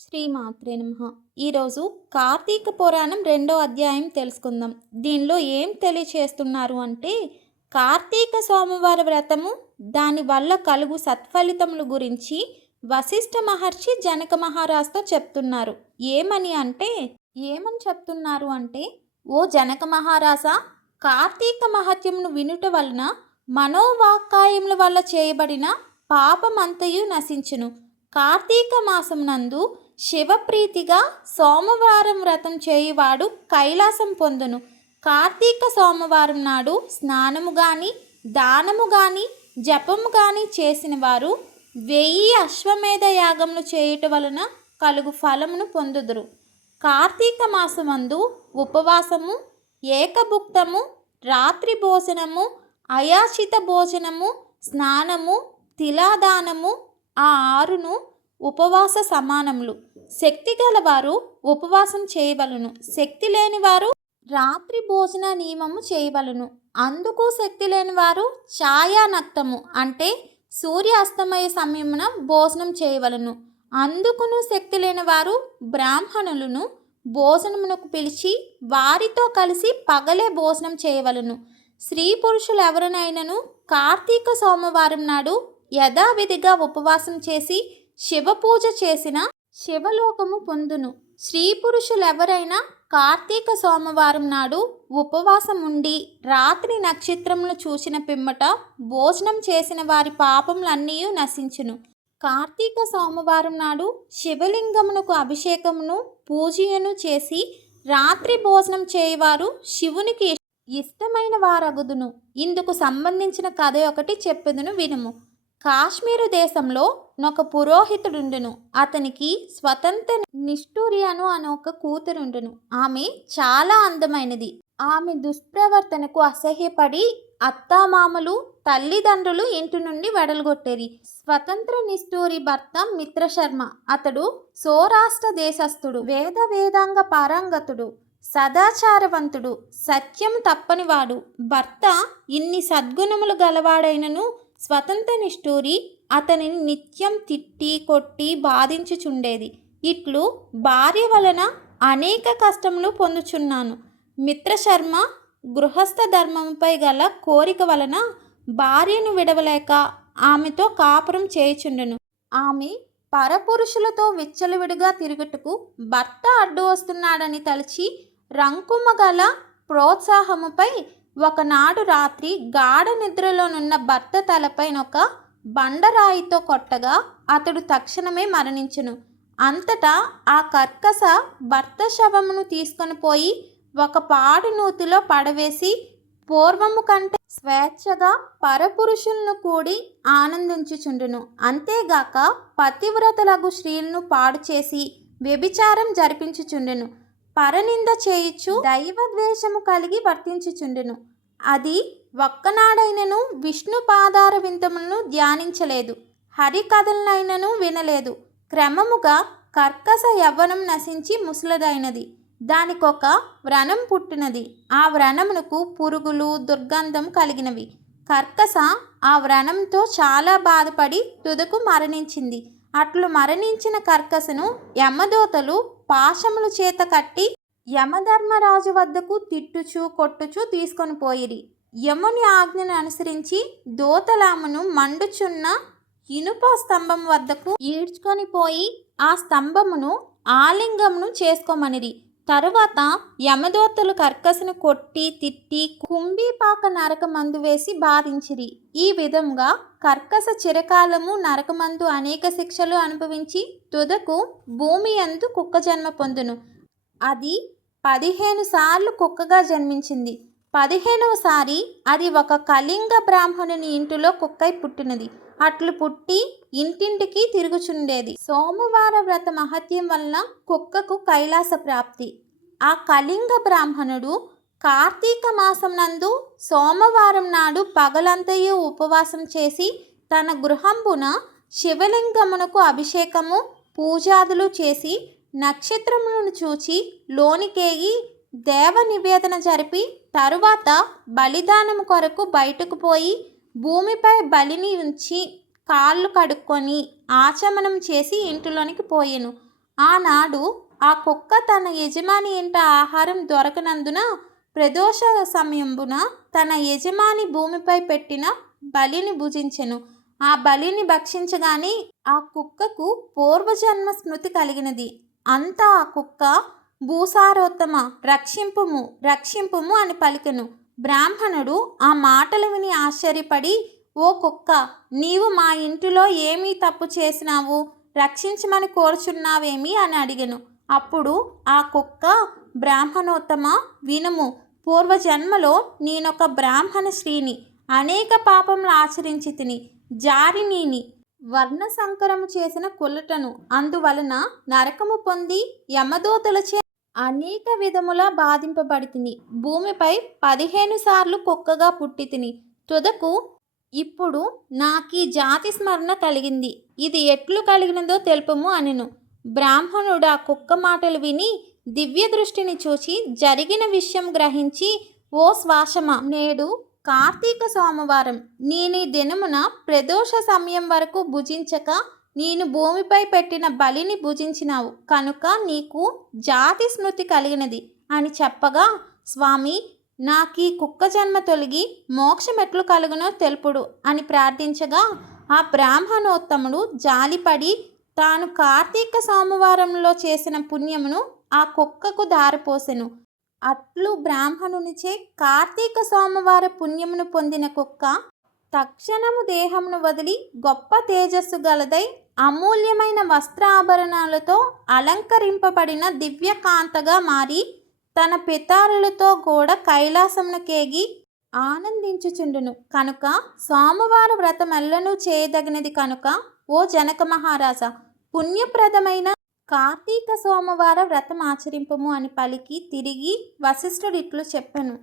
శ్రీమాత్రే నమః. ఈరోజు కార్తీక పురాణం 2వ అధ్యాయం తెలుసుకుందాం. దీనిలో ఏం తెలియచేస్తున్నారు అంటే కార్తీక సోమవార వ్రతము దానివల్ల కలుగు సత్ఫలితముల గురించి వశిష్ఠ మహర్షి జనక మహారాజుతో చెప్తున్నారు. ఏమని చెప్తున్నారు అంటే, ఓ జనక మహారాజా, కార్తీక మహత్యమును వినుట వలన మనోవాక్కాయముల వల్ల చేయబడిన పాపమంతయు నశించును. కార్తీక మాసం నందు శివప్రీతిగా సోమవారం వ్రతం చేయువాడు కైలాసం పొందును. కార్తీక సోమవారం నాడు స్నానము గాని దానము గాని జపము గాని చేసిన వారు 1000 అశ్వమేధ యాగములు చేయుట వలన కలుగు ఫలమును పొందుదురు. కార్తీక మాసమందు ఉపవాసము, ఏకభుక్తము, రాత్రి భోజనము, అయాచిత భోజనము, స్నానము, తిలాదానము ఆ 6ను ఉపవాస సమానములు. శక్తి గలవారు ఉపవాసం చేయవలను, శక్తి లేనివారు రాత్రి భోజన నియమము చేయవలను. అందుకు శక్తి లేనివారు ఛాయానక్తము అంటే సూర్యాస్తమయ సమయమున భోజనం చేయవలను. అందుకును శక్తి లేనివారు బ్రాహ్మణులను భోజనమునకు పిలిచి వారితో కలిసి పగలే భోజనం చేయవలను. స్త్రీ పురుషులు ఎవరినైనాను కార్తీక సోమవారం నాడు యథావిధిగా ఉపవాసం చేసి శివపూజ చేసిన శివలోకము పొందును. స్త్రీ పురుషులెవరైనా కార్తీక సోమవారం నాడు ఉపవాసం ఉండి రాత్రి నక్షత్రములు చూసిన పిమ్మట భోజనం చేసిన వారి పాపములన్నీ నశించును. కార్తీక సోమవారం నాడు శివలింగమునకు అభిషేకమును పూజను చేసి రాత్రి భోజనం చేయవారు శివునికి ఇష్టమైన వారగుదును. ఇందుకు సంబంధించిన కథ ఒకటి చెప్పెదను వినుము. కాశ్మీరు దేశంలో ఒక పురోహితుడుండును. అతనికి స్వతంత్ర నిష్ఠూరియను అనే ఒక కూతురుండును. ఆమె చాలా అందమైనది. ఆమె దుష్ప్రవర్తనకు అసహ్యపడి అత్తామామలు తల్లిదండ్రులు ఇంటి నుండి వెడలగొట్టేరి. స్వతంత్ర నిష్ఠూరి భర్త మిత్రశర్మ. అతడు సౌరాష్ట్ర దేశస్థుడు, వేదాంగ పారంగతుడు, సదాచారవంతుడు, సత్యం తప్పనివాడు. భర్త ఇన్ని సద్గుణములు గలవాడైనను స్వతంత్ర నిష్ఠూరి అతనిని నిత్యం తిట్టి కొట్టి బాధించుచుండేది. ఇట్లు భార్య వలన అనేక కష్టములు పొందుచున్నాను. మిత్రశర్మ గృహస్థ ధర్మముపై గల కోరిక వలన భార్యను విడవలేక ఆమెతో కాపురం చేయుచుండెను. ఆమె పరపురుషులతో విచ్చలవిడిగా తిరుగుటకు భర్త అడ్డు వస్తున్నాడని తలచి రంకుమ గల ప్రోత్సాహముపై ఒకనాడు రాత్రి గాఢ నిద్రలోనున్న భర్త తలపైనొక బండరాయితో కొట్టగా అతడు తక్షణమే మరణించును. అంతటా ఆ కర్కస భర్త శవమును తీసుకొని పోయి ఒక పాడు నూతిలో పడవేసి పూర్వము కంటే స్వేచ్ఛగా పరపురుషులను కూడి ఆనందించుచుండును. అంతేగాక పతివ్రతలగు స్త్రీలను పాడు చేసి వ్యభిచారం జరిపించుచుండెను. పరనింద చేయుచు దైవద్వేషము కలిగి వర్తించుచుండెను. అది ఒక్కనాడైనను విష్ణు పాదార విందములను ధ్యానించలేదు, హరి కథలనైనను వినలేదు. క్రమముగా కర్కస యవ్వనం నశించి ముసలదైనది. దానికొక వ్రణం పుట్టినది. ఆ వ్రణమునకు పురుగులు దుర్గంధం కలిగినవి. కర్కస ఆ వ్రణంతో చాలా బాధపడి తుదకు మరణించింది. అట్లు మరణించిన కర్కసను యమదూతలు పాశముల చేత కట్టి యమధర్మరాజు వద్దకు తిట్టుచు కొట్టుచు తీసుకొని పోయిరి. యముని ఆజ్ఞను అనుసరించి దూతలామును మండుచున్న ఇనుప స్తంభం వద్దకు ఈడ్చుకొని పోయి ఆ స్తంభమును ఆలింగమును చేసుకోమనిరి. తరువాత యమదూతలు కర్కసను కొట్టి తిట్టి కుంభీపాక నరకమందు వేసి బాధించిరి. ఈ విధంగా కర్కస చిరకాలము నరకమందు అనేక శిక్షలు అనుభవించి తుదకు భూమి యందు కుక్క జన్మ పొందును. అది 15 సార్లు కుక్కగా జన్మించింది. 15వ సారి అది ఒక కళింగ బ్రాహ్మణుని ఇంటిలో కుక్కై పుట్టినది. అట్లు పుట్టి ఇంటింటికి తిరుగుచుండేది. సోమవార వ్రత మహత్యం వలన కుక్కకు కైలాస ప్రాప్తి. ఆ కళింగ బ్రాహ్మణుడు కార్తీక మాసం నందు సోమవారం నాడు పగలంతయు ఉపవాసం చేసి తన గృహంబున శివలింగమునకు అభిషేకము పూజాదులు చేసి నక్షత్రములను చూచి లోనికేగి దేవ నివేదన జరిపి తరువాత బలిదానము కొరకు బయటకు పోయి భూమిపై బలిని ఉంచి కాళ్ళు కడుక్కొని ఆచమనం చేసి ఇంటిలోనికి పోయెను. ఆనాడు ఆ కుక్క తన యజమాని ఇంట ఆహారం దొరకనందున ప్రదోష సమయంబున తన యజమాని భూమిపై పెట్టిన బలిని భుజించెను. ఆ బలిని భక్షించగానే ఆ కుక్కకు పూర్వజన్మ స్మృతి కలిగినది. అంతా ఆ కుక్క భూసారోత్తమ రక్షింపుము రక్షింపుము అని పలికెను. బ్రాహ్మణుడు ఆ మాటలు విని ఆశ్చర్యపడి, ఓ కుక్క, నీవు మా ఇంటిలో ఏమీ తప్పు చేసినావు? రక్షించమని కోరుచున్నావేమి అని అడిగెను. అప్పుడు ఆ కుక్క, బ్రాహ్మణోత్తమ, వినుము. పూర్వజన్మలో నేనొక బ్రాహ్మణ స్త్రీని, అనేక పాపములు ఆచరించి తిని, జారినీని, వర్ణ సంకరము చేసిన కులటను. అందువలన నరకము పొంది యమదూతలచే అనేక విధముల బాధింపబడితిని. భూమిపై 15 సార్లు కుక్కగా పుట్టి తిని. తుదకు ఇప్పుడు నాకీ జాతి స్మరణ కలిగింది. ఇది ఎట్లు కలిగినదో తెలుపుము అనెను. బ్రాహ్మణుడు ఆ కుక్క మాటలు విని దివ్య దృష్టిని చూచి జరిగిన విషయం గ్రహించి, ఓ శ్వాసమా, నేడు కార్తీక సోమవారం. నేనీ దినమున ప్రదోష సమయం వరకు భుజించక నేను భూమిపై పెట్టిన బలిని భుజించినావు కనుక నీకు జాతి స్మృతి కలిగినది అని చెప్పగా, స్వామి, నాకీ కుక్క జన్మ తొలగి మోక్షమెట్లు కలుగునో తెలుపుడు అని ప్రార్థించగా, ఆ బ్రాహ్మణోత్తముడు జాలిపడి తాను కార్తీక సోమవారంలో చేసిన పుణ్యమును ఆ కుక్కకు దారపోసెను. అట్లు బ్రాహ్మణునిచే కార్తీక సోమవార పుణ్యమును పొందిన కుక్క తక్షణము దేహమును వదిలి గొప్ప తేజస్సు గలదై అమూల్యమైన వస్త్రాభరణాలతో అలంకరింపబడిన దివ్యకాంతగా మారి తన పితారులతో కూడా కైలాసమునకేగి ఆనందించుచుండును. కనుక సోమవార వ్రతమెల్లను చేయదగినది కనుక, ఓ జనక మహారాజా, పుణ్యప్రదమైన కార్తీక సోమవార వ్రతం ఆచరింపము అని పలికి తిరిగి వశిష్ఠుడిట్లు చెప్పెను.